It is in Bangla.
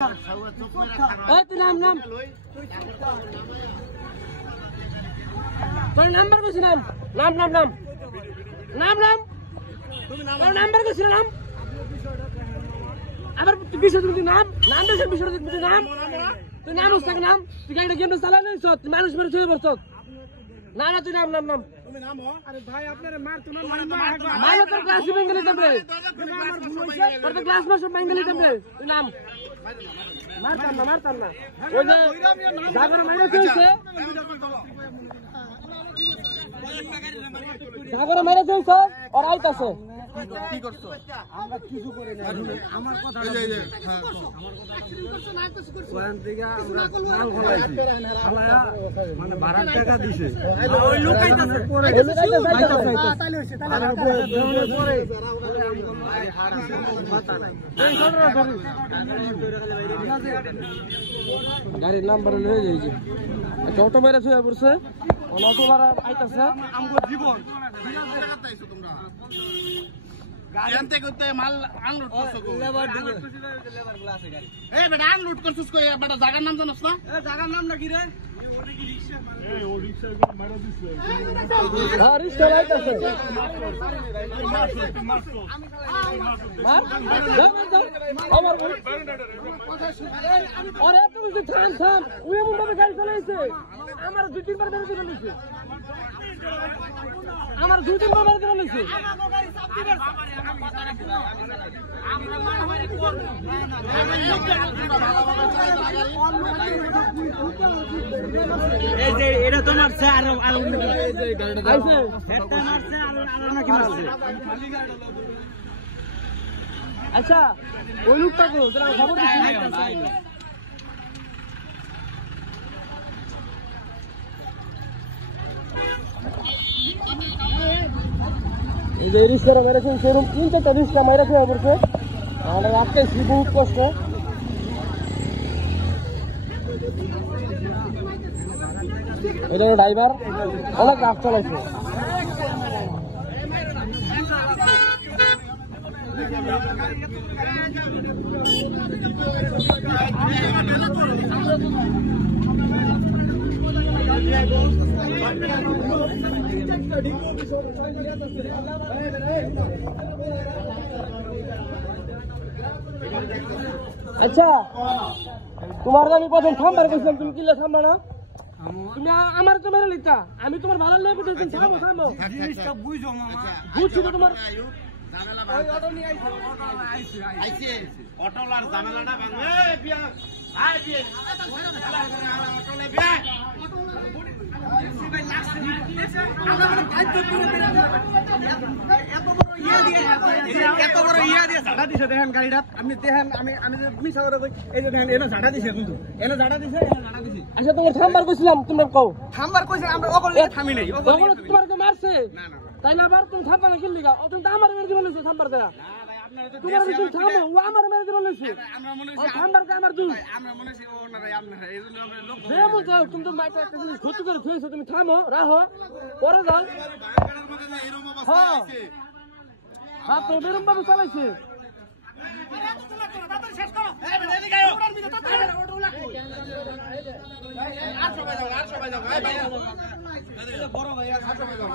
নাম নাম তোর নাম্বার কইছি নাম নাম নাম নাম নাম নাম তোর নাম্বার কইছি নাম আবার বিষয় তুমি নাম নাম দেশে বিষয় তুমি নাম তুই নাম হচ্ছে নাম তুই একটা গেম চালানো তুই মানুষ মেরে ছুঁয়ে পড়ছ না না তুই নাম নাম নাম তুমি নাম আরে ভাই আপনারে মার তুমি মার তোর ক্লাস বেঙ্গলি তবে তোর তো ক্লাস মাস বেঙ্গলি তবে তুই নাম মারতাম না ওই যে জাগর মাইরে চলছে জাগর মাইরে চলছে আর আইতাছে কি করছো আমরা কিছু করে না আমার কথা ওখান থেকে আমরা মাল খলাইছি খলায়া মানে 12 টাকা দিছে ওই লোক আইতাছে পরে তাইলে হইছে তাইলে পরে মাথা নাই গাড়ির নাম্বার লয়ে যাইছে অটো মেরে ছুঁয়ে পড়ছে অটো বার আইতাছে আমগো জীবন লাগাইছো তোমরা গাড়ি থেকে মাল আনলোড করছো লেবার গুলো আছে গাড়ি এ বেটা আনলোড করছস কই বেটা জায়গার নাম জানোস না এ জায়গার নাম না কি রে ওরে কি রিকশা এ ও রিকশা কোন মারা দিছে হ্যাঁ রিকশা লাইতাছে মার আমার আরে তুমি তো থাম ওই এমন ভাবে গাড়ি চালাইছে আমার দুই তিনবার ধরে দিছে আমার দুই তিনবার ধরে দিছে এই যে এটা তোমার সে আর এই যে গাড়িটা আইছে হেডটা মারছে আর নাকি মারছে আচ্ছা ওই লোকটাকে তোরা খবর দিছিস এই যে রিক্সা মেরেছে সেরকম 3-4টা রিক্সা মেরে খেয়ে পড়ছে আমরা রাখতে বহুত কষ্ট এটা ড্রাইভার অনেক রাত চালাইছে আচ্ছা তোমার আমি প্রথম থামবার কইছিলাম তুমি কিল্লা থামবা না তুমি আমার তো মেরে লিতা আমি তোমার ভালো লাগে বুঝছি থামো থামো জিনিসটা বুঝো মামা বুঝছি তো তোমার ওই অটো নিয়ে আইছে অটোলার ঝামেলাটা ভাঙবে এ বিয়া আই বিয়া অটো লে বিয়া এত বড় ইয়া দিয়ে ঝাড়া দিছে দেখেন গাড়িটা আপনি দেখেন আমি মিছা করে কই এই যে দেখেন এনে ঝাড়া দিছে কিন্তু এনে ঝাড়া দিছে আচ্ছা তোমার থামবার কইছিলাম তোমরা কও থামবার কইছে আমরা ওগলে থামি নাই ওগলে তোমার তো মারছে না না তাইলে আবার তুমি থামবা না কি লিগা ও তুমি তো আমার মেরে দিবা লইছো থামবার দেয়া না ভাই আপনারা তো তোমার কিছু থামো ও আমার মেরে দিবা লইছো আমরা মনে হইছে থামবার কে আমার দুই আমরা মনে হইছে ও না ভাই আপনারা এইজন্য আমরা লোক দে বুঝো তুমি তো মাইটা একটা জিনিস ক্ষতি করে থইছো তুমি থামো রাখো পরে যাও হ্যাঁ হ্যাঁ তো বেরম ভাবে চালাইছে শেষ করো এদিকে আয় ওটার ভিতর তাড়াতাড়ি ওটা উলাকো আর সবাই যাও এই ভাই বড় ভাই আর সবাই যাও